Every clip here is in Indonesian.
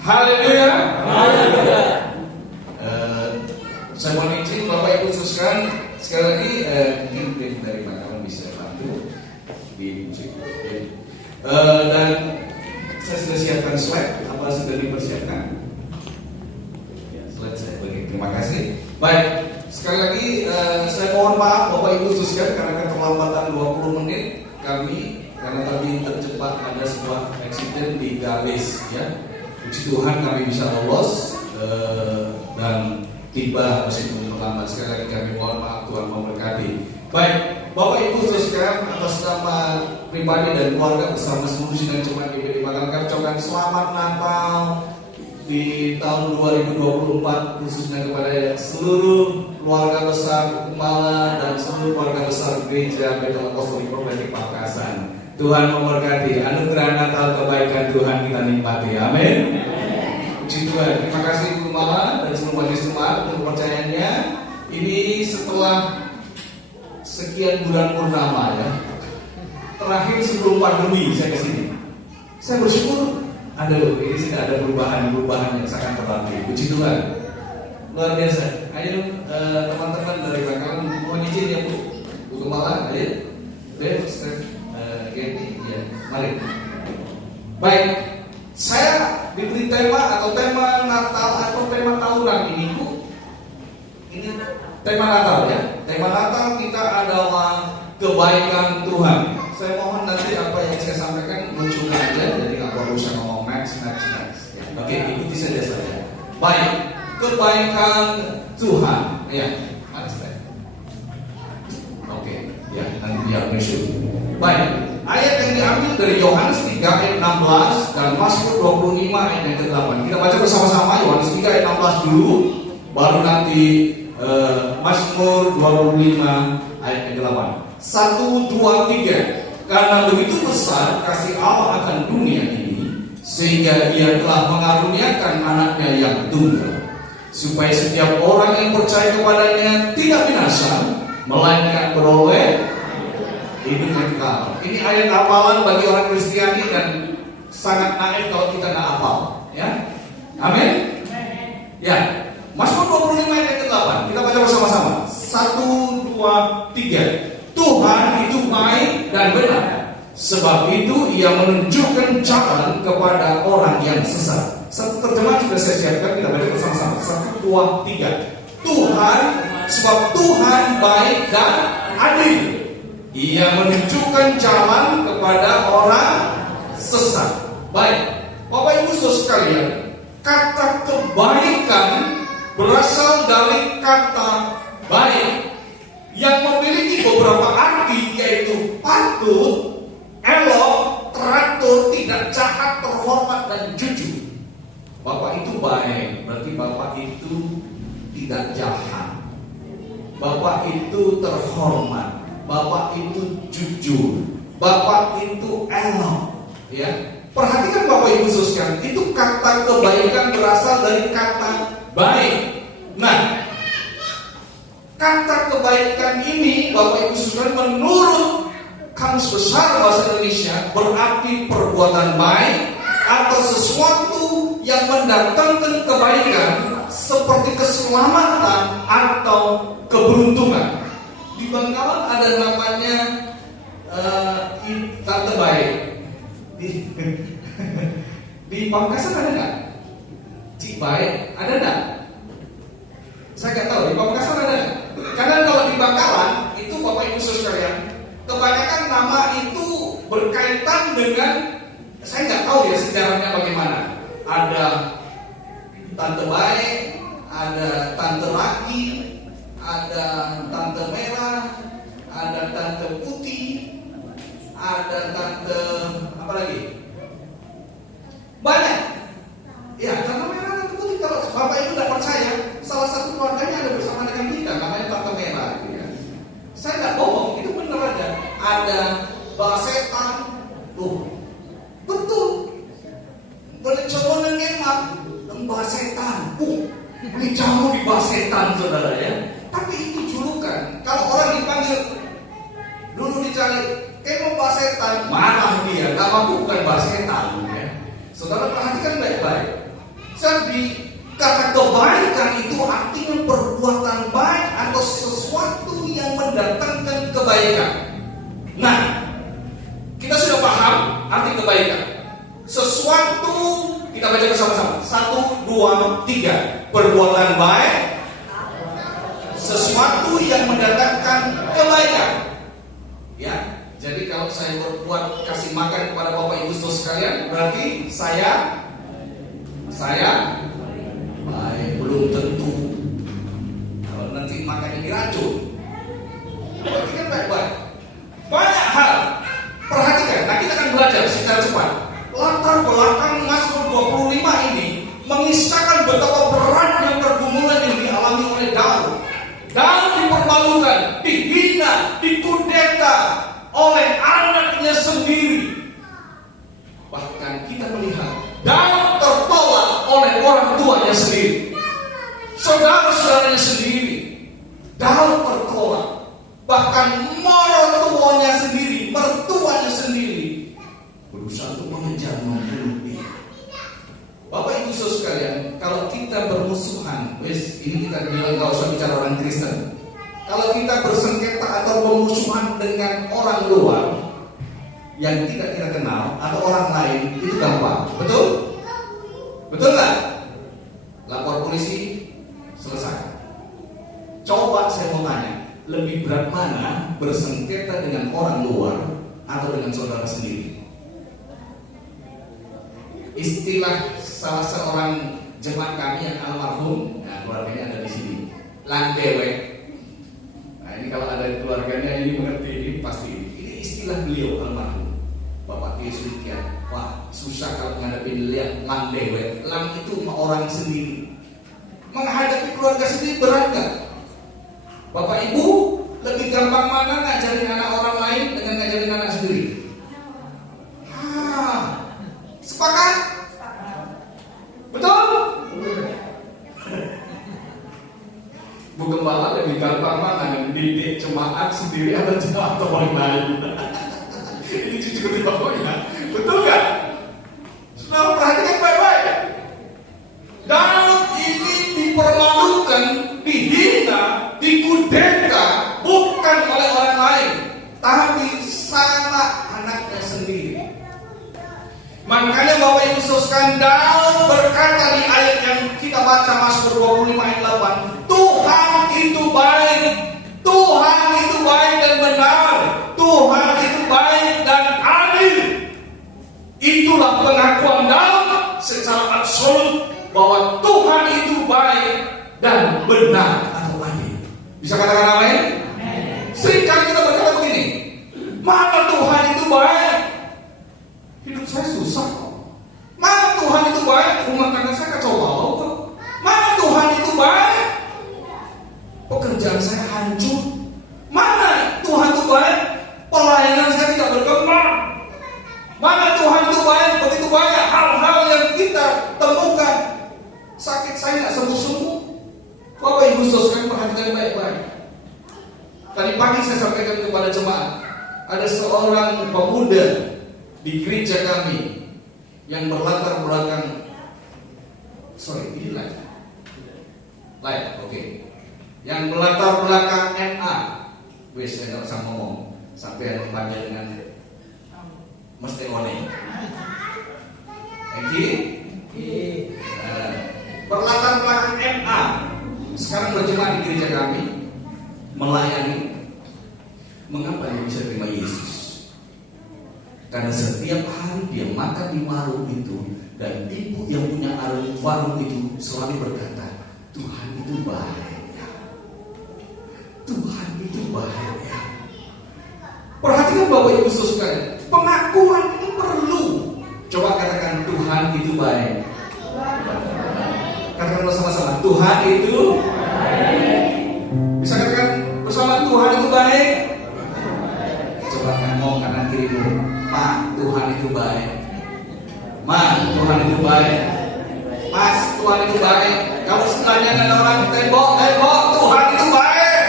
Haleluya. Haleluya. Saya mohon izin Bapak Ibu sekalian, sekali lagi mungkin tim dari Makassar bisa bantu di musik. Dan saya sudah siapkan slide, apa sudah dipersiapkan? Ya, slide saya bagi. Terima kasih. Baik, sekali lagi saya mohon maaf Bapak Ibu sekalian karena keterlambatan 20 menit kami karena tadi terjebak ada sebuah eksiden di Gabes ya. Puji Tuhan kami bisa lolos dan tiba meskipun terlambat. Sekali lagi kami mohon maaf, Tuhan memberkati. Baik, Bapak Ibu sekalian, atas nama pribadi dan keluarga bersama seluruh sidang jemaat GBI Magelang kami ucapkan selamat Natal di tahun 2024 khususnya kepada seluruh keluarga besar Kumala dan seluruh keluarga besar Gereja Bethel Apostolik Prophetic Pamekasan. Tuhan memberkati, anugerah Natal kebaikan Tuhan kita nikmati. Amin. Puji Tuhan. Terima kasih Ibu Mala dan seluruh majelis jemaat untuk kepercayaannya. Ini setelah sekian bulan purnama ya. Terakhir sebelum pandemi saya kesini. Saya bersyukur. Aduh, ini sudah ada perubahan yang sangat berarti. Puji Tuhan. Luar biasa. Ayo teman-teman dari belakang mohon izin ya Bu. Bu Mala, ayo. Ya, mari. Baik. Saya diberi tema atau tema Natal atau tema tahunan ini Bu. Ini tema Natal ya. Tema Natal kita adalah kebaikan Tuhan. Saya mohon nanti apa yang saya sampaikan munculkan aja, jadi nggak perlu saya ngomong next. Ya. Oke, ikuti saja saya. Baik, kebaikan Tuhan. Ya, mana saya? Oke, ya nanti biar muncul. Baik. Ayat yang diambil dari Yohanes 3 ayat 16 dan Mazmur 25 ayat yang ke-8. Kita baca bersama-sama Yohanes 3 ayat 16 dulu, baru nanti Mazmur 25 ayat yang ke-8. 1, 2, 3. Karena begitu besar kasih Allah akan dunia ini, sehingga Ia telah mengaruniakan anaknya yang tunggal, supaya setiap orang yang percaya kepadanya tidak binasa, melainkan beroleh hidup kekal. Ini ayat hafalan bagi orang Kristiani dan sangat naif kalau kita nggak hafal, ya. Amin. Ya, Mazmur 25 ayat ke-8. Kita baca bersama-sama. 1, 2, 3. Tuhan itu baik dan benar. Sebab itu Ia menunjukkan jalan kepada orang yang sesat. Satu terjemahan sudah saya siapkan, kita baca bersama-sama. 1, 2, 3. Tuhan, sebab Tuhan baik dan adil. Ia menunjukkan jalan kepada orang sesat. Baik, Bapak Ibu Saudara sekalian, kata kebaikan berasal dari kata baik yang memiliki beberapa arti, yaitu patut, elok, teratur, tidak jahat, terhormat, dan jujur. Bapak itu baik, berarti Bapak itu tidak jahat. Bapak itu terhormat. Bapak itu jujur, Bapak itu elok, ya. Perhatikan Bapak Ibu sekalian, itu kata kebaikan berasal dari kata baik. Nah, kata kebaikan ini Bapak Ibu sekalian menurut Kamus Besar Bahasa Indonesia berarti perbuatan baik atau sesuatu yang mendatangkan kebaikan seperti keselamatan atau keberuntungan. Di Bangkalan ada namanya tante baik. Di Pamekasan ada nggak? Cik baik ada nggak? Saya nggak tahu. Di Pamekasan ada nggak? Karena kalau di Bangkalan itu Bapak Ibu sekalian, kebanyakan nama itu berkaitan dengan, saya nggak tahu ya sejarahnya bagaimana. Ada tante baik, ada tante laki, ada tante merah, ada tante putih, ada tante apa lagi? Banyak. Ya, tante merah, tante putih. Kalau Bapak Ibu tidak percaya, salah satu keluarganya ada bersama dengan kita, namanya tante merah. Gitu ya. Saya nggak bohong, itu benar ada. Ada basetan, betul. Boleh coba nengemak, basetan. Beli jamu di basetan, saudara ya. Tapi itu julukan. Kalau orang dipanggil dulu dicari, mau basetan, marah dia. Nama bukan basetan. Ya. Saudara perhatikan baik-baik. kata kebaikan itu artinya perbuatan baik atau sesuatu yang mendatangkan kebaikan. Nah, kita sudah paham arti kebaikan. Sesuatu, kita baca bersama-sama. 1, 2, 3. Perbuatan baik, sesuatu yang mendatangkan kebaikan. Ya, jadi kalau saya berbuat kasih makan kepada Bapak Ibu Saudara sekalian, berarti saya baik. Belum tentu. Kalau nanti makan ini racun, berarti kan baik-baik. Banyak hal. Perhatikan, nah kita akan belajar secara cepat. Latar belakang Mazmur 25 ini mengisahkan betapa beratnya pergumulan yang dialami oleh Daud. Daud dipermalukan, dihina, dikudeta oleh anaknya sendiri. Bahkan kita melihat Daud tertolak oleh orang tuanya sendiri, saudara-saudaranya sendiri. Daud tertolak, bahkan mertuanya sendiri berusaha untuk mengejar membunuh dia. Bapak Ibu Saudara sekalian, kalau kita bermusuhan, ini kita bilang kalau usah bicara orang Kristen. Kalau kita bersengketa atau bermusuhan dengan orang luar yang tidak kita kenal atau orang lain, itu gampang, betul? Betul nggak? Lapor polisi, selesai. Coba saya mau tanya, lebih berat mana bersengketa dengan orang luar atau dengan saudara sendiri? Istilah salah seorang jemaat kami yang almarhum, nah keluarganya ada di sini, landewek. Nah ini kalau ada keluarganya ini mengerti, ini pasti ini istilah beliau almarhum Bapak Yesulikian. Wah susah kalau menghadapi lihat landewek. Lang itu orang sendiri. Menghadapi keluarga sendiri berat gak? Bapak Ibu lebih gampang mana ngajarin anak orang lain dengan ngajarin anak sendiri? Sepakat? Betul? Bu Gembala lebih gampang mana mendidik jemaat sendiri atau jemaat orang lain? Ini jujur di bawahnya, betul gak? Sudah perhatikan baik-baik. Daud ini dipermalukan, dihina, dikudeta bukan oleh orang lain, tapi sama anaknya sendiri. Makanya Bapak Ibu Saudara, Daud berkata di ayat yang kita baca Mazmur 25 ayat 8, Tuhan itu baik, Tuhan itu baik dan benar, Tuhan itu baik dan adil. Itulah pengakuan Daud secara absolut bahwa Tuhan itu baik dan benar atau adil. Bisa katakan amin? Seringkali kita berkata begini, mana Tuhan itu baik? Hidup saya susah kok. Mana Tuhan itu baik? Rumah tangga saya kacau balau kok. Mana Tuhan itu baik? Pekerjaan saya hancur. Mana Tuhan itu baik? Pelayanan saya tidak berkembang. Mana Tuhan itu baik? Begitu banyak hal-hal yang kita temukan. Sakit saya tidak sembuh-sembuh. Bapak Ibu Saudara perhatikan baik-baik. Tadi pagi saya sampaikan kepada jemaat, ada seorang pemuda di gereja kami yang berlatar belakang, ini live, oke. Yang berlatar belakang MA, saya nggak usah ngomong, sampai yang panggil dengan mesti oleh. Berlatar belakang MA, sekarang berjemaat di gereja kami, melayani. Mengapa dia bisa terima Yesus? Karena setiap hari dia makan di warung itu, dan ibu yang punya warung itu selalu berkata, Tuhan itu baik ya. Tuhan itu baik ya. Perhatikan Bapak Ibu Saudara, pengakuan ini perlu. Coba katakan Tuhan itu baik. Katakan bersama-sama, Tuhan itu baik. Bisa katakan bersama, Tuhan itu baik. Coba ngomong kanan kirimu, Ma, Tuhan itu baik. Ma, Tuhan itu baik. Mas, Tuhan itu baik. Kamu sebelahnya ada orang tembok, Tuhan itu baik.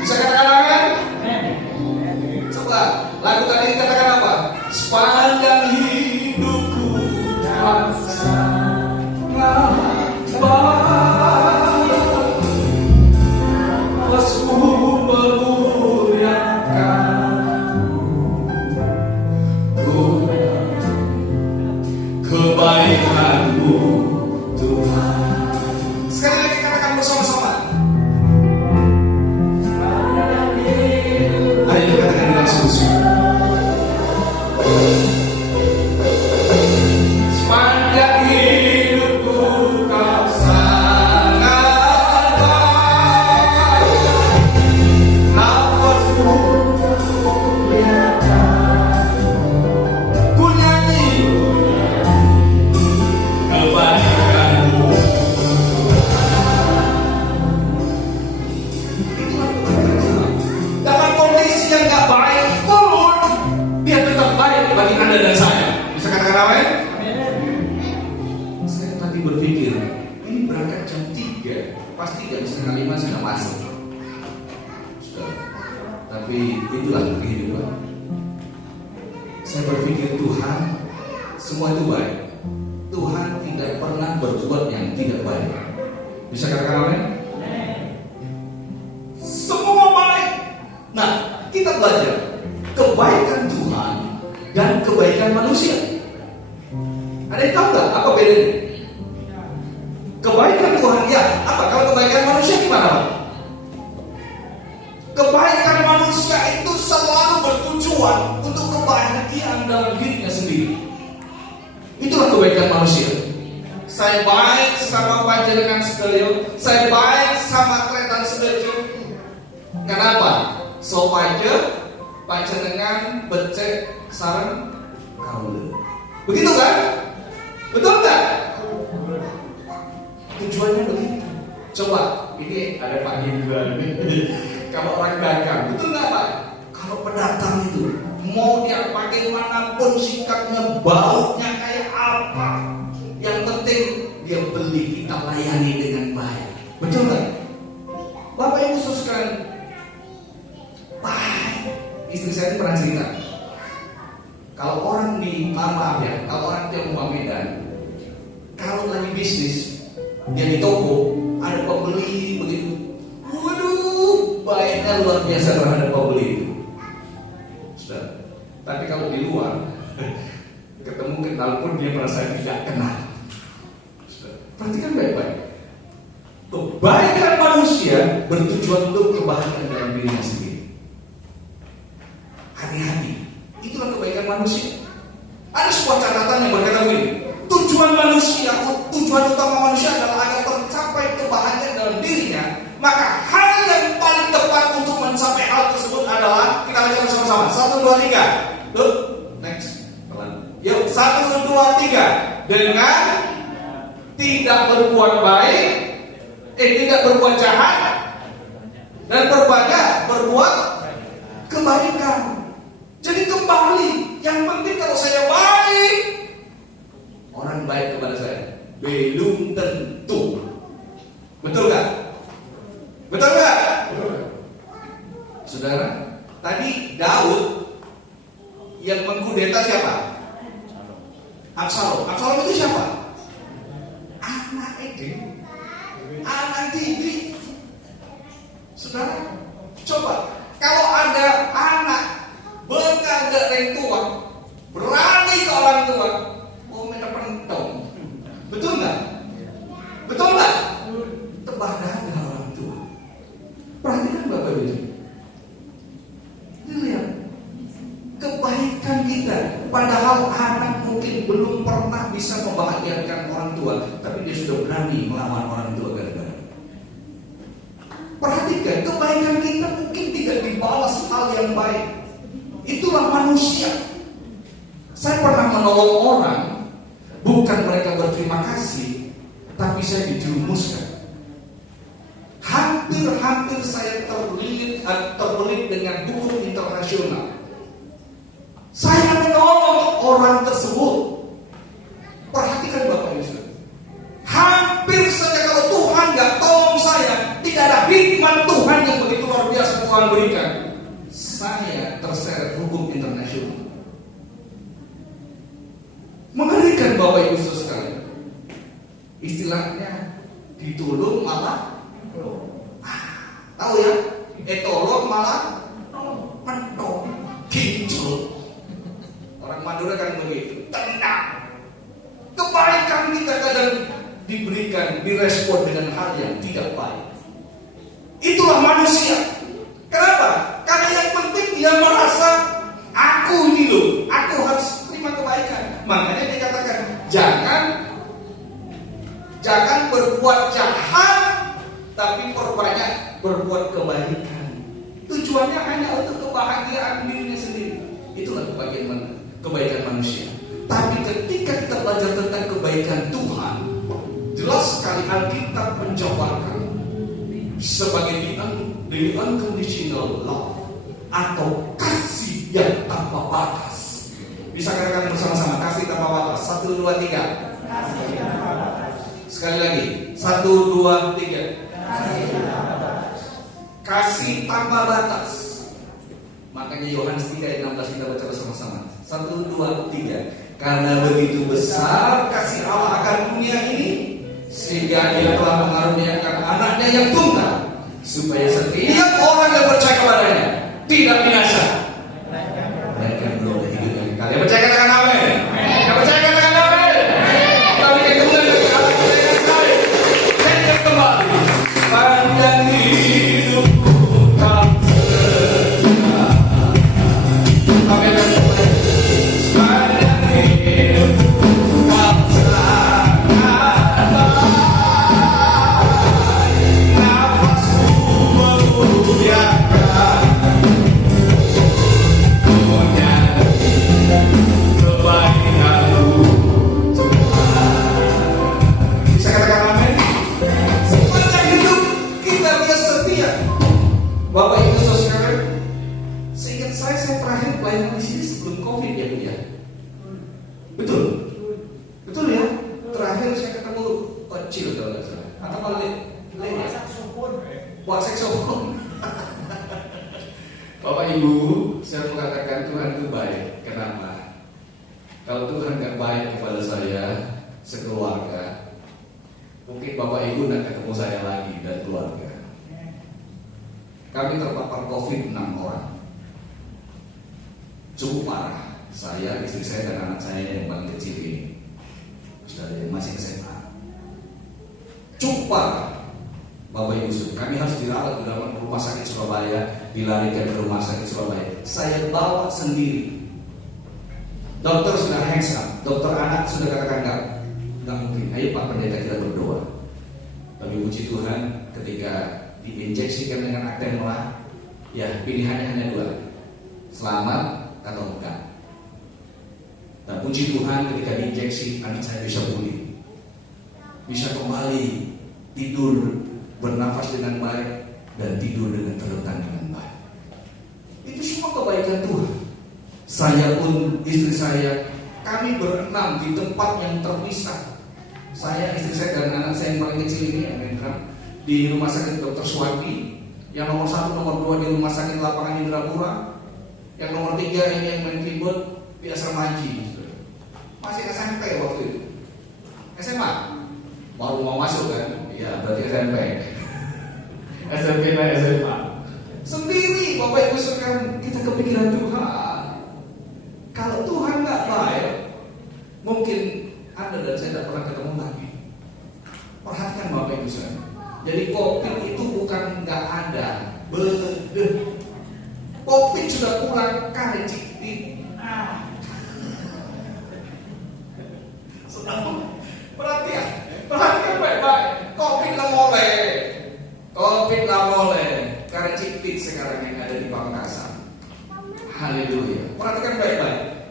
Bisa katakan amin? Coba, lagu tadi katakan apa? Sepanjang hidupku Tapi itulah kehidupan. Saya berpikir Tuhan semua itu baik. Tuhan tidak pernah berbuat yang tidak baik. Bisa katakan amin? Semua baik. Nah, kita belajar kebaikan Tuhan dan kebaikan manusia. Ada yang tahu nggak apa bedanya? Kebaikan Tuhan ya apa? Kalau kebaikan manusia gimana, Pak? Kebaikan manusia itu selalu bertujuan untuk kebahagiaan dalam dirinya sendiri. Itulah kebaikan manusia. Saya baik sama panjenengan sekalian, saya baik sama tretan sekalian. Kenapa? Supaya panjenengan becek sareng kaula. Begitu kan? Betul nggak? Tujuannya begitu. Coba, ini ada Pak Indra ini. Kalau orang dagang, betul nggak Pak? Kalau pendatang itu mau dia bagaimanapun sikapnya, baunya kayak apa, yang penting dia beli, kita layani dengan baik. Betul nggak? Bapak Ibu sekalian, baik. Istri saya pernah cerita, kalau orang di Mama ya, kalau orang Tiongkok Medan, kalau lagi bisnis, dia di toko, ada pembeli begitu, waduh, baiknya luar biasa terhadap pembeli itu. Sudah. Tapi kalau di luar, ketemu kenal pun dia merasa tidak kenal. Sudah. Perhatikan baik-baik. Kebaikan manusia bertujuan untuk kebahagiaan dalam dirinya sendiri. Hati-hati. Itulah kebaikan manusia. Ada sebuah catatan yang berkata begini, tujuan manusia, tujuan utama manusia adalah agar tercapai kebahagiaan dalam dirinya. Maka hal yang paling tepat untuk mencapai hal tersebut adalah, kita baca bersama-sama. 1, 2, 3. Look, next. Yuk, 1, 2, 3. Dengan tidak berbuat baik, tidak berbuat jahat, dan berbuat kebaikan. Jadi kembali, yang penting kalau saya baik, orang baik kepada saya belum tentu. Betul gak? Betul gak? Saudara, tadi Daud yang mengkudeta siapa? Absalom. Absalom itu siapa? Anak Eden, anak Tiri. Saudara, coba kalau ada anak bengkak dari tua, berani ke orang tua, mau minta pentong. Betul nggak? Betul nggak? Tebak dada orang tua. Perhatikan Bapak Ibu. Lihat kebaikan kita. Padahal anak mungkin belum pernah bisa membahagiakan orang tua, tapi dia sudah berani melawan orang tua gara-gara. Perhatikan kebaikan kita mungkin tidak dibalas hal yang baik. Itulah manusia. Saya pernah menolong orang, bukan mereka berterima kasih, tapi saya dijerumuskan. Hampir saya terbelit dengan hukum internasional. Saya menolong orang tersebut. Perhatikan Bapak Ibu. Hampir saja kalau Tuhan gak tolong saya, tidak ada hikmat Tuhan yang begitu luar biasa Tuhan berikan, saya terseret hukum internasional. Mengerikan Bapak Ibu sekalian. Istilahnya ditolong malah tahu ya? Tolong malah mentong, kinclot. Orang Madura kan begitu, tenang. Kebaikan kita kadang diberikan, direspon dengan hal yang tidak baik. Itulah manusia. Kenapa? Karena yang penting dia merasa aku ini loh, aku harus terima kebaikan. Makanya dikatakan jangan berbuat jahat, tapi perbanyak berbuat kebaikan. Tujuannya hanya untuk kebahagiaan dirinya sendiri. Itulah kebaikan manusia. Tapi ketika kita belajar tentang kebaikan Tuhan, jelas sekali Alkitab menjabarkan sebagai the unconditional love, atau kasih yang tanpa batas. Bisa katakan bersama-sama, kasih tanpa batas. 1, 2, 3. Sekali lagi, 1, 2, 3. Kasih tanpa batas. Makanya Yohanes 3 ayat 16 kita baca bersama-sama. 1, 2, 3. Karena begitu besar kasih Allah akan dunia ini, sehingga Dia telah mengaruniakan anaknya yang tunggal, supaya setiap orang yang percaya kepadanya tidak binasa, melainkan beroleh hidup yang kekal. Yang percaya katakan amin. Yang percaya katakan amin. Kita berikan kemuliaan bagi Allah yang baik. Saya kembali panjang hidupku tak setia. Amin. Panjang hidupku tak setia. Nafasku memuliakan kebaikan-Mu Tuhan. Bisa katakan amin? Sepanjang hidup kita dia setia. Bapak Ibu Saudara, seingat saya terakhir pelayanan di sini sebelum COVID ya Bu ya. Betul? Betul ya? Terakhir saya ketemu kecil kalau nggak salah. Atau malah buat saksofon. Bapak Ibu, saya mengatakan Tuhan itu baik. Kenapa? Kalau Tuhan nggak baik kepada saya sekeluarga, mungkin Bapak Ibu nggak ketemu saya lagi dan keluarga. Kami terpapar COVID 6 orang. Cukup parah. Saya, istri saya dan anak saya yang paling kecil ini sudah masih SMA. Cukup parah. Bapak Ibu, kami harus dirawat di dalam rumah sakit Surabaya, dilarikan ke rumah sakit Surabaya. Saya bawa sendiri. Dokter sudah hands up, dokter anak sudah katakan nggak mungkin. Ayo Pak Pendeta kita berdoa. Tapi puji Tuhan, ketika diinjeksikan dengan Actemra, ya pilihannya hanya dua, selamat atau enggak. Dan puji Tuhan, ketika diinjeksi, anak saya bisa pulih, bisa kembali tidur, bernafas dengan baik, dan tidur dengan terlentang dengan baik. Itu semua kebaikan Tuhan. Saya pun, istri saya, kami berenam di tempat yang terpisah. Saya, istri saya, dan anak saya yang paling kecil ini yang berenam di rumah sakit Dr. Suwandi. Yang nomor 1, nomor 2 di rumah sakit Lapangan Indrapura. Yang nomor 3 ini yang main keyboard di Asrama Haji. Masih SMP waktu itu. SMA baru mau masuk kan? Ya berarti SMP. SMP dan SMA. Sendiri Bapak Ibu sekalian, kita kepikiran Tuhan. Kalau Tuhan nggak baik, mungkin Anda dan saya tidak pernah ketemu lagi. Perhatikan Bapak Ibu sekalian. Jadi COVID itu bukan nggak ada, COVID sudah kurang kali cikti. Perhatikan baik-baik. COVID lah mulai. Karena ciktit sekarang yang ada di Pamekasan. Haleluya. Perhatikan baik-baik.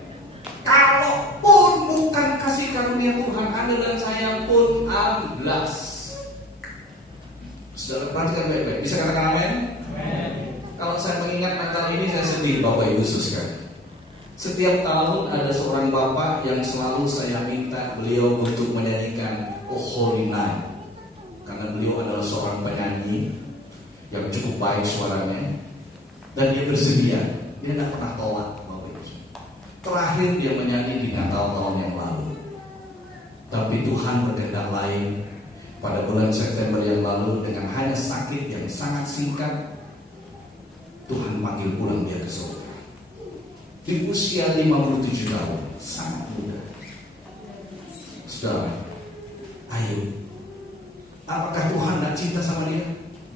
Kalaupun bukan kasih karunia Tuhan, Anda dan saya pun amblas. Saudara perhatikan baik-baik. Bisa katakan amin? Kalau saya mengingat Natal ini, saya sedih Bapak Ibu sekalian. Setiap tahun ada seorang bapak yang selalu saya minta beliau untuk menyanyikan Oh Holy Night. Karena beliau adalah seorang penyanyi yang cukup baik suaranya. Dan dia bersedia. Dia tidak pernah tolak Bapak Ibu. Terakhir dia menyanyi di Natal tahun yang lalu. Tapi Tuhan berkehendak lain. Pada bulan September yang lalu, dengan hanya sakit yang sangat singkat, Tuhan panggil pulang dia ke surga. Di usia 57 tahun, sangat muda. Saudara, ayo. Apakah Tuhan tidak cinta sama dia?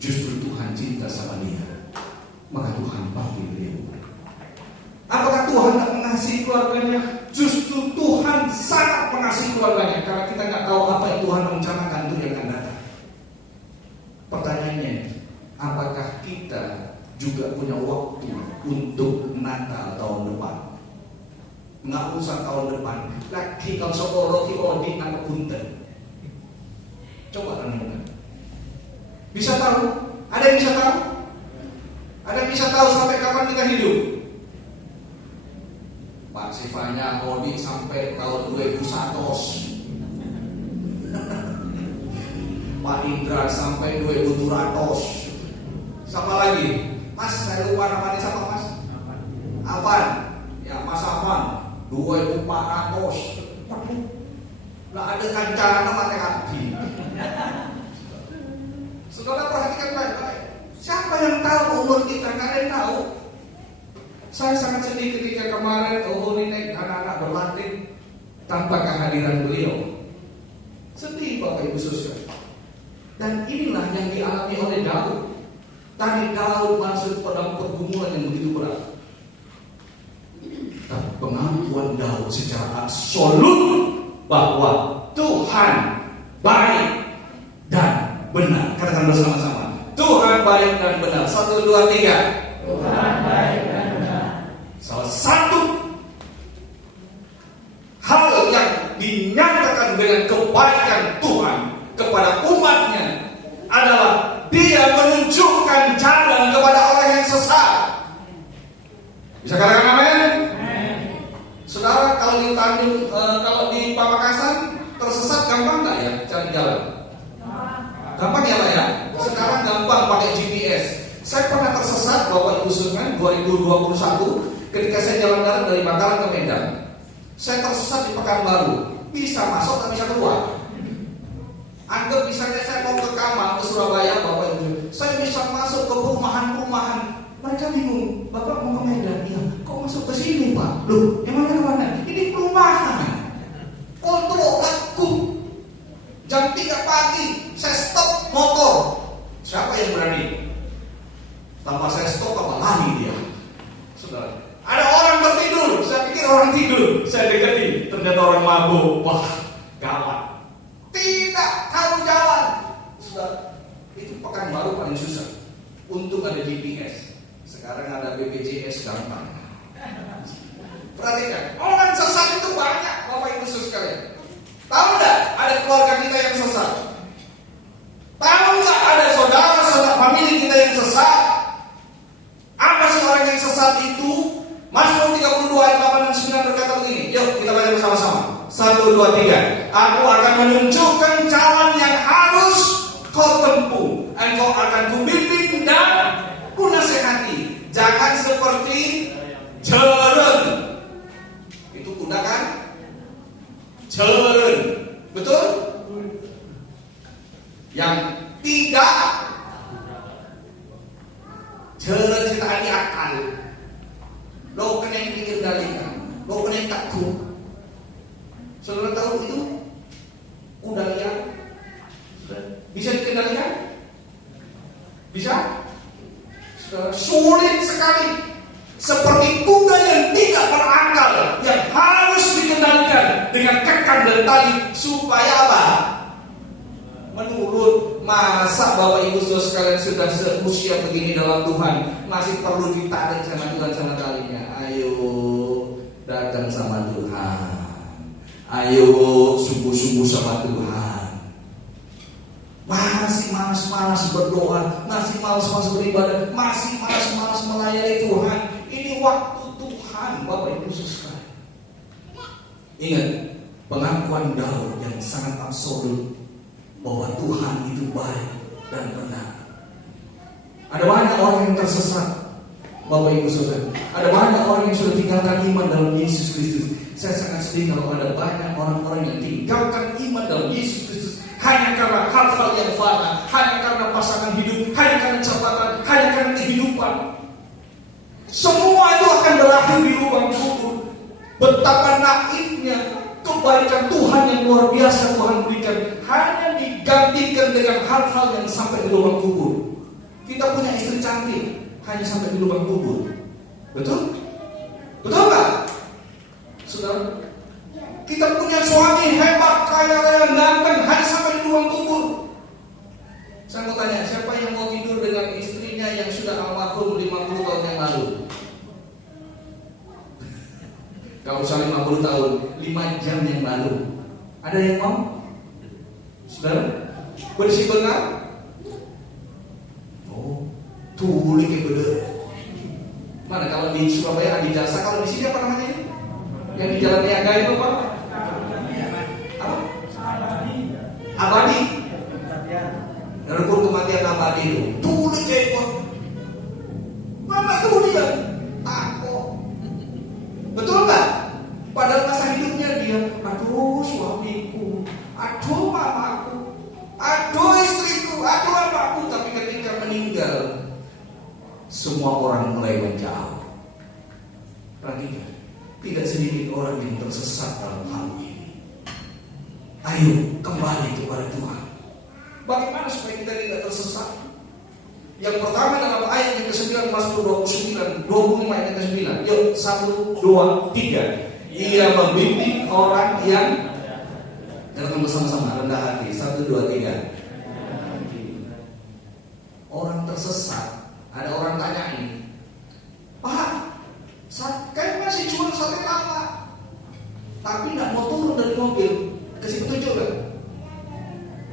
Justru Tuhan cinta sama dia. Maka Tuhan panggil dia. Apakah Tuhan tidak mengasihi keluarganya? Justru Tuhan sangat mengasihi keluarganya. Karena kita nggak tahu apa yang Tuhan rencanakan untuk yang akan datang. Pertanyaannya, apakah kita juga punya waktu untuk Natal tahun depan? Nggak usah tahun depan. Lagi kalau sekolah di Odi atau Punten. Coba renungkan. Bisa tahu? Ada yang bisa tahu? Ada yang bisa tahu sampai kapan kita hidup? Pak Sifanya Odi sampai tahun 2001. Pak Indra sampai 2200. Sama lagi. Mas, saya lupa namanya siapa Mas? Avan, ya Mas Avan, 2.400. Nggak ada kancana mati hati. Saudara perhatikan baik-baik. Siapa yang tahu umur kita? Nggak ada yang tahu. Saya sangat sedih ketika kemarin ini anak-anak berlatih tanpa kehadiran beliau. Sedih Bapak Ibu Saudara. Dan inilah yang dialami oleh Daud. Tadi Daud masuk pada pergumulan yang begitu berat. Dan pengakuan Daud secara absolut bahwa Tuhan baik dan benar. Katakan bersama-sama, Tuhan baik dan benar. 1, 2, 3. Tuhan baik dan benar. Salah satu hal yang dinyatakan dengan kebaikan Tuhan kepada umatnya adalah Dia menunjukkan jalan kepada orang yang sesat. Bisa katakan amin? Saudara, kalau di Tanjung, kalau di Pamekasan tersesat gampang nggak ya cari jalan? Gampang ya Pak ya? Sekarang gampang pakai GPS. Saya pernah tersesat Bapak Ibu Saudara 2021 ketika saya jalan darat dari Bangkalan ke Medan. Saya tersesat di Pekanbaru. Bisa masuk tak bisa keluar. Anggap misalnya saya mau ke Kamang ke Surabaya Bapak Ibu, saya bisa masuk ke perumahan-perumahan. Mereka bingung, Bapak mau ke Medan? Iya, kok masuk ke sini Pak? Loh, emangnya kemana? Ini perumahan. Kontrol laku. Jam 3 pagi, saya stop motor. Siapa yang berani? Tanpa saya stop, apa lari dia? Saudara, ada orang tertidur. Saya pikir orang tidur. Saya dekati, ternyata orang mabuk. Wah, gawat. Tidak tahu jalan. Saudara, itu Pekanbaru paling susah. Untung ada GPS. Sekarang ada BPJS gampang. Perhatikan, orang sesat itu banyak Bapak Ibu sekalian. Tahu nggak ada keluarga kita yang sesat? Tahu nggak ada saudara-saudara famili kita yang sesat? Apa sih orang yang sesat itu? Mazmur 32 ayat 8 dan 9 berkata begini. Yuk kita baca bersama-sama. 1, 2, 3. Aku akan menunjukkan jalan yang harus kau tempuh. Engkau akan kubimbing dan kunasehati. Jangan seperti jeren. Itu kuda kan? Jeren. Betul? Yang tidak jeren kita hati akal. Lo kena yang dikendalikan. Lo kena yang takut. Saudara tahu itu? Kuda liar bisa dikendalikan? Bisa? Sulit sekali. Seperti kuda yang tidak berakal, yang harus dikendalikan dengan kekang dan tali supaya apa? Menurut. Masa Bapak Ibu Saudara sekalian sudah seusia begini dalam Tuhan masih perlu ditarik sama Tuhan sama talinya? Ayo datang sama Tuhan. Ayo sungguh-sungguh sama Tuhan. Masih malas-malas berdoa, masih malas-malas beribadah, masih malas-malas melayani Tuhan. Ini waktu Tuhan Bapak Ibu sekalian. Ingat pengakuan Daud yang sangat absolut bahwa Tuhan itu baik dan benar. Ada banyak orang yang tersesat Bapak Ibu Saudara. Ada banyak orang yang sudah tinggalkan iman dalam Yesus Kristus. Saya sangat sedih kalau ada banyak orang-orang yang tinggalkan iman dalam Yesus Kristus hanya karena hal-hal yang fana, hanya karena pasangan hidup, hanya karena jabatan, hanya karena kehidupan. Semua itu akan berakhir di lubang kubur. Betapa naifnya kebaikan Tuhan yang luar biasa Tuhan berikan hanya digantikan dengan hal-hal yang sampai di lubang kubur. Kita punya istri cantik hanya sampai di lubang kubur. Betul? Betul nggak? Saudara, kita punya suami hebat, kaya raya, ganteng hanya sampai di lubang kubur. Saya mau tanya, siapa yang mau tidur dengan istrinya yang sudah almarhum 50 tahun yang lalu? Gak usah 50 tahun, 5 jam yang lalu. Ada yang mau? Saudara, bersih benar? Oh, tulik yang bener. Mana kalau di Surabaya Adi Jasa, kalau di sini apa namanya? Yang di Jalan Niaga itu apa? Apa? Abadi. Rukun kematian abadi itu. Tulik kayak mana tuh dia? Tako. aduh mamaku, aduh istriku, aduh anakku. Tapi ketika meninggal, semua orang mulai menjauh. Perhatikan, tidak sedikit orang yang tersesat dalam hal ini. Ayo kembali kepada Tuhan. Bagaimana supaya kita tidak tersesat? Yang pertama dalam ayat yang ke-9 Mazmur 29, 25 ayat yang ke-9. Yuk, 1, 2, 3. Ia membimbing orang yang datang bersama-sama rendah hati. 1, 2, 3. Orang tersesat. Ada orang tanyain, Pak, kayak masih jual sate lama, tapi nggak mau turun dari mobil. Kasih petunjuk gak?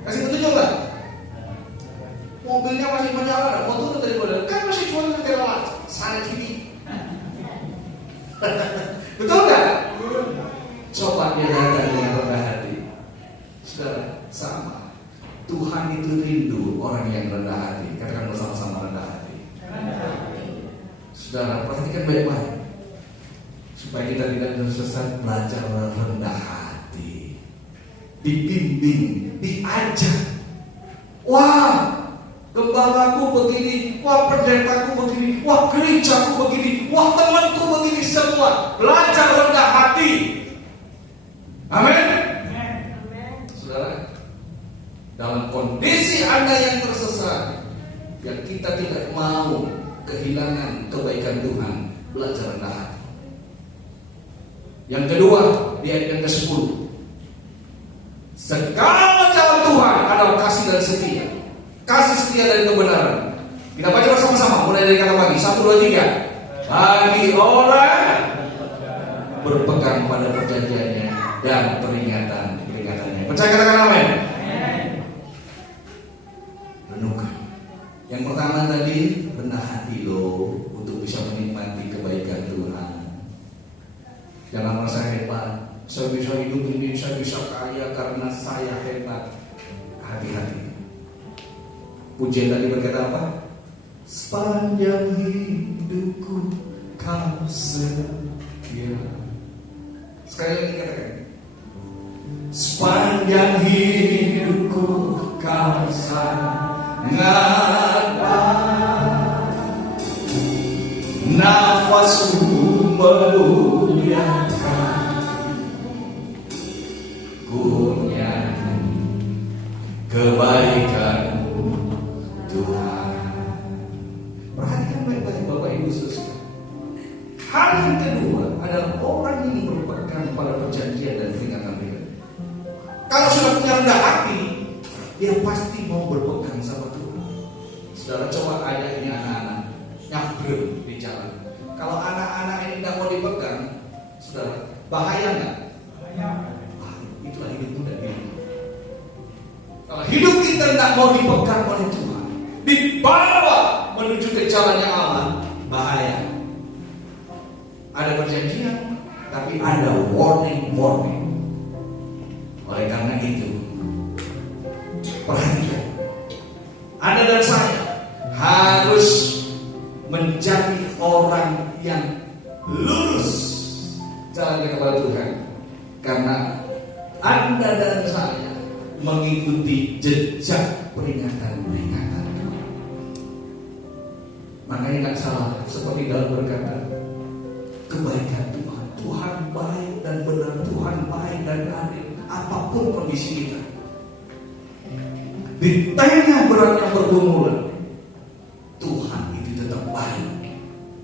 Kasih petunjuk gak? Mobilnya masih menyala, nggak mau turun dari mobil. Kan masih jual sate lama, sana sini. Betul gak? Coba dia datang dengan rendah hati. Saudara, sama. Tuhan itu rindu orang yang rendah hati. Katakan bersama-sama rendah hati. Saudara, perhatikan baik-baik supaya kita tidak tersesat. Belajar rendah hati, dibimbing, diajak. Wah, gembalaku begini, wah pendetaku begini, wah gerejaku begini, wah temanku begini. Semua belajar rendah hati. Amin. Saudara, dalam kondisi Anda yang tersesat, yang kita tidak mau kehilangan kebaikan Tuhan, belajar rendah hati. Yang kedua, di ayat yang ke-10, segala jalan Tuhan adalah kasih dan setia. Kasih, setia, dan kebenaran. Kita baca bersama-sama mulai dari kata bagi. 1, 2, 3. Bagi orang berpegang pada perjanjiannya dan peringatannya. Percaya, katakan amin. Renungkan. Yang pertama tadi, rendah hati loh untuk bisa menikmati kebaikan Tuhan. Jangan merasa hebat. Saya bisa hidup ini, saya bisa kaya karena saya hebat. Hati-hati. Pujian tadi berkata apa? Sepanjang hidupku kau setia. Sekali lagi katakan. Sepanjang hidupku kau sangat baik. Nafasku memuliakan, ku nyanyi kebaikan Tuhan. Perhatikan baik-baik Bapak Ibu Saudara. Hal yang kedua adalah orang yang berpegang pada perjanjian dan peringatan Tuhan. Kalau sudah punya rendah hati, dia pasti mau berpegang sama Tuhan. Saudara, coba ajak ini anak-anak nyabrem di jalan. Kalau anak-anak ini tidak mau dipegang, saudara, bahaya nggak? Itulah hidup muda ini. Kalau hidup kita tidak mau dipegang oleh Tuhan, dibawa menuju ke jalannya Allah, bahaya. Ada perjanjian, tapi ada warning. Oleh karena itu, perhatikan, Anda dan saya harus menjadi orang yang lurus jalan kepada Tuhan, karena Anda dan saya mengikuti jejak peringatan. Makanya tidak salah seperti dalam berkata, kebaikan Tuhan, Tuhan baik dan benar, Tuhan baik dan adil. Apapun kondisi kita, di tengah beratnya pergumulan, Tuhan itu tetap baik,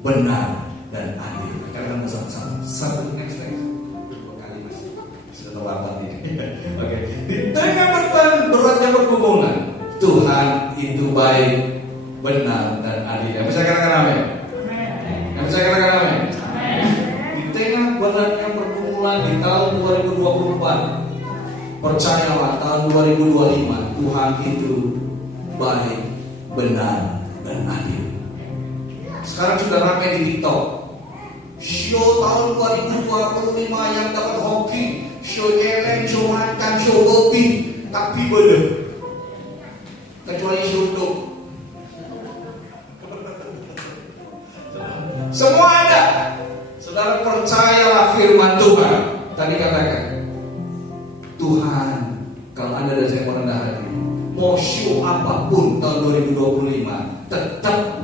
benar, dan adil. Karena bersama-sama. Satu, next. Dua kali masih sudah terlambat ini. Oke. Di tengah beratnya pergumulan, Tuhan itu baik, benar, dan adil. Yang bisa katakan amin. Yang bisa katakan amin. Di tengah beratnya pergumulan di tahun 2024, percayalah tahun 2025 Tuhan itu baik, benar, dan adil. Sekarang sudah ramai di TikTok. Show tahun 2025 yang dapat hoki, show jelek, show makan, show kopi, tapi boleh. Kecuali show dok. Semua ada. Saudara, percayalah firman Tuhan. Tadi katakan, Tuhan, kalau Anda dan saya merendah hati. Mau show apapun tahun 2025, tetap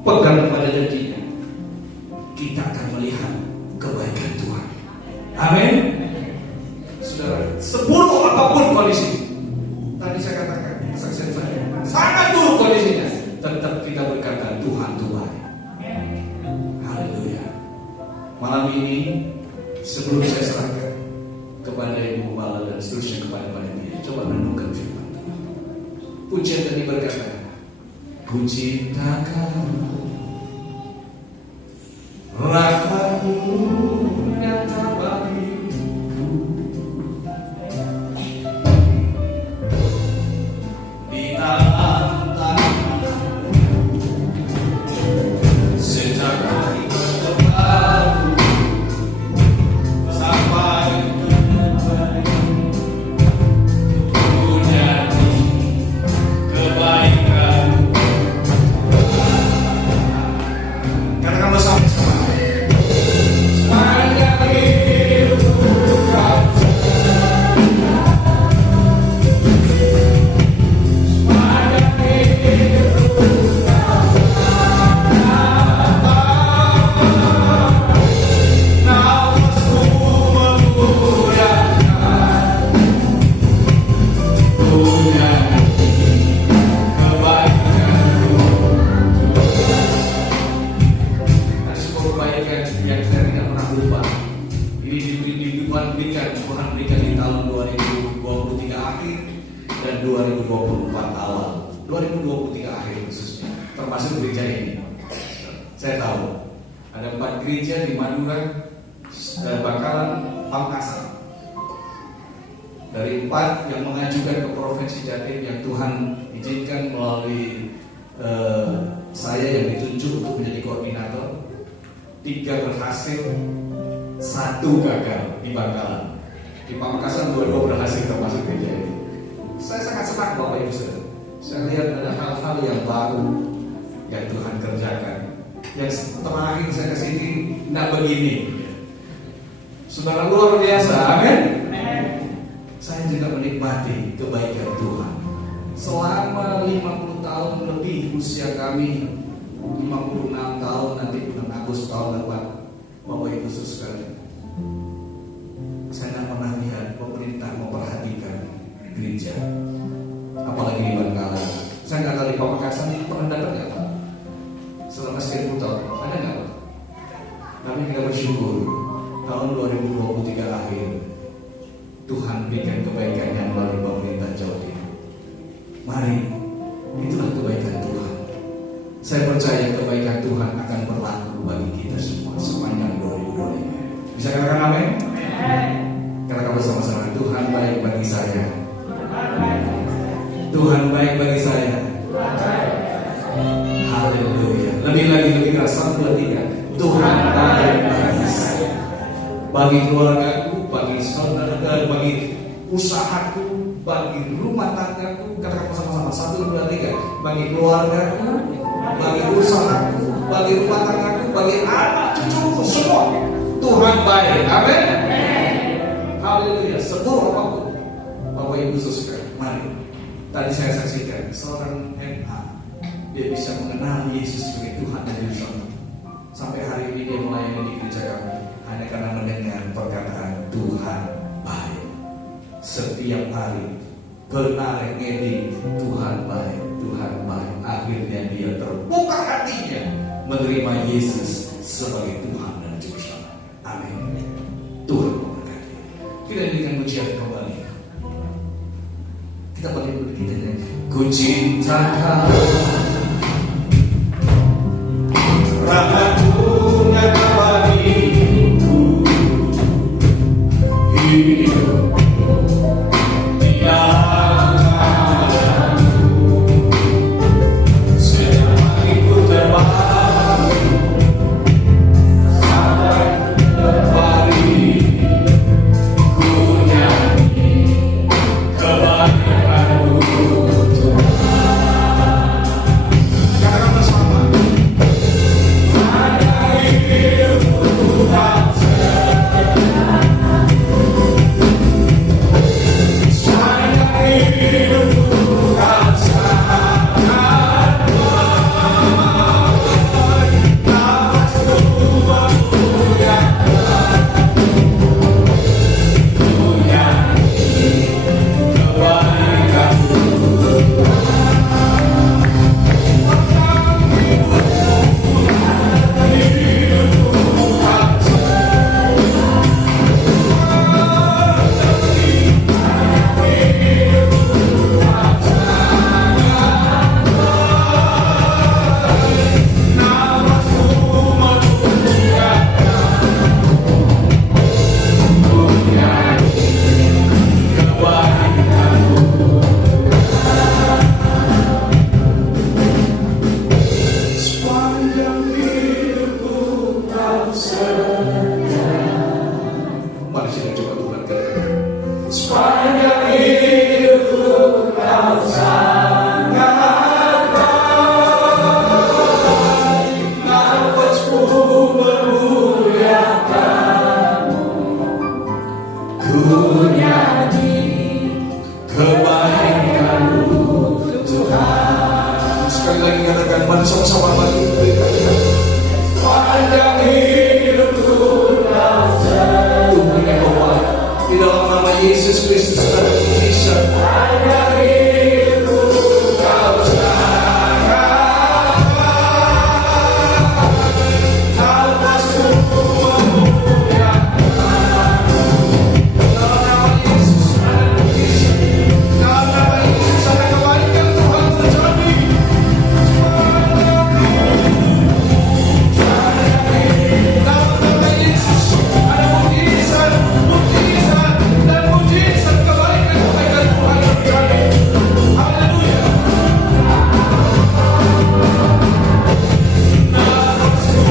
pegang pada janjinya. Kita akan melihat kebaikan Tuhan. Amin. Saudara, seburuk apapun kondisi, tadi saya katakan kesaksian saya, sangat buruk kondisinya, tetap kita berkata Tuhan itu baik. Haleluya. Malam ini sebelum saya serahkan kepada Ibu Gembala dan seterusnya kepada panitia, coba renungkan firman Tuhan. Pujian tadi berkata, ku cintakan rahmat-Mu nyata bagiku, di antara sejak hari bertemu sampai ku nyanyi kebaikan. Katakan bersama-sama. Tuhan berikan di tahun 2023 akhir dan 2024 awal, 2023 akhir khususnya, termasuk gereja ini. Saya tahu ada 4 gereja di Madura, Bangkalan, Pamekasan. Dari 4 yang mengajukan ke Provinsi Jatim yang Tuhan izinkan melalui saya yang ditunjuk untuk menjadi koordinator, 3 berhasil, 1 gagal di Bangkalan. Di Pamekasan 2 berhasil termasuk gereja ini. Saya sangat senang Bapak Ibu Saudara. Saya lihat ada hal-hal yang baru yang Tuhan kerjakan. Yang terakhir saya kesini tidak begini. Saudara, luar biasa, amin. Saya juga menikmati kebaikan Tuhan. Selama 50 tahun lebih usia kami, 56 tahun nanti bulan Agustus tahun depan, Bapak Ibu sekalian, saya tidak pernah lihat pemerintah memperhatikan gereja, apalagi di Bangkalan. Saya nggak tahu di Pamekasan pernah dapat nggak Pak? Selama sekian tahun ada nggak Pak? Tapi kita bersyukur tahun 2023 akhir Tuhan berikan kebaikannya melalui pemerintah Jawa Timur. Mari, itulah kebaikan Tuhan. Saya percaya kebaikan Tuhan akan berlaku bagi kita semua sepanjang 2025. Bisa katakan amin? Katakan bersama-sama, Tuhan baik bagi saya. Tuhan baik bagi saya. Haleluya. Lebih lagi, lebih keras, 1, 2, 3. Tuhan baik bagi saya. Bagi keluargaku, bagi saudara, bagi usahaku, bagi rumah tanggaku. Katakan bersama-sama, 1, 2, 3. Bagi keluargaku, bagi usahaku, bagi rumah tanggaku, bagi anak cucuku, semua Tuhan baik. Amin. Haleluya. Seburuk apapun, Bapak Ibu sekalian, mari. Tadi saya saksikan seorang MA, dia bisa mengenal Yesus sebagai Tuhan dan Juru Selamat. Sampai hari ini dia melayani di gereja kami hanya karena mendengar perkataan Tuhan baik. Setiap hari benar ngedi Tuhan baik, Tuhan baik. Akhirnya dia terbuka hatinya menerima Yesus sebagai Tuhan dan Juru Selamat. Amin. Tuhan memberkati. Kita berikan pujian kembali. Kita boleh kita nyanyi. Ku cintakan rahmat-Mu nyata bagiku, hidup di antara-Mu. Setiap hari ku terbang sampai kembali, ku nyanyi kebaikan-Mu Tuhan. Sepanjang hidupku kau sangat baik, nafasku memuliakanmu. Ku nyanyi kebaikanmu Tuhan. Sekali lagi katakan, mari sama-sama maju. Sepanjang hidupku kau sangat Tuhan yang baik. Di dalam nama Yesus Kristus ada mujizat. Sepanjang hidupku kau sangat baik, nafasku memuliakanmu. Dalam nama Yesus ada mujizat. Dalam nama Yesus ada kebaikan Tuhan terjadi. Dalam nama Yesus ada mujizat, mujizat dan mujizat kebaikan Tuhan terjadi. Haleluya. Nafasku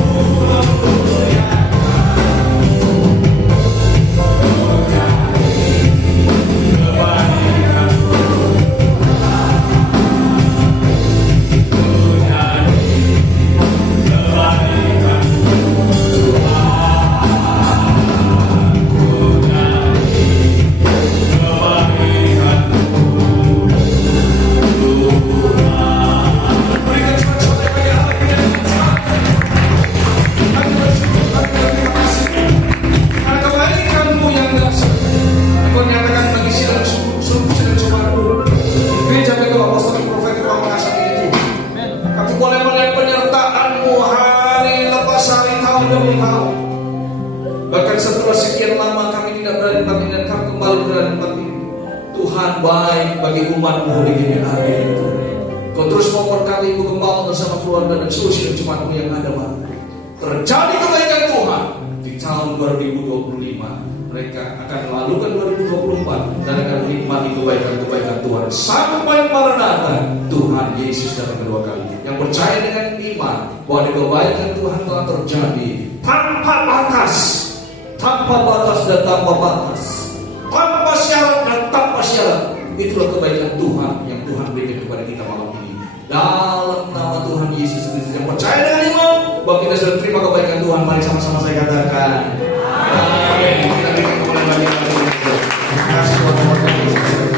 berikan sorak-sorai bagi Allah yang besar. Aku bersyukur, aku berterima kasih karena kebaikan-Mu yang dahsyat. Engkau nyatakan bagi sidang seluruh sidang jemaat-Mu, gereja Mega Apostolik Profetik Pamekasan ini Tuhan. Kami boleh melihat penyertaan-Mu hari lepas hari, tahun demi tahun. Bahkan setelah sekian lama kami tidak berada di tempat ini dan kami kembali berada di tempat ini. Tuhan baik bagi umat-Mu di dunia hari ini. Kau terus memberkati Ibu Gembala bersama keluarga dan seluruh sidang jemaat-Mu yang ada, Pak. Terjadi kebaikan Tuhan di tahun 2025. Mereka akan melalukan 2024 dan akan menikmati kebaikan-kebaikan Tuhan sampai Maranatha Tuhan Yesus datang kedua kali. Yang percaya dengan iman bahwa kebaikan Tuhan telah terjadi tanpa batas, tanpa batas dan tanpa batas, tanpa syarat dan tanpa syarat. Itulah kebaikan Tuhan yang Tuhan berikan kepada kita malam ini. Dalam nama Tuhan Yesus Kristus, yang percaya dengan iman bahwa kita sudah terima kebaikan Tuhan, mari sama-sama saya katakan amin. Kita berikan kemuliaan bagi Allah. Terima kasih Tuhan.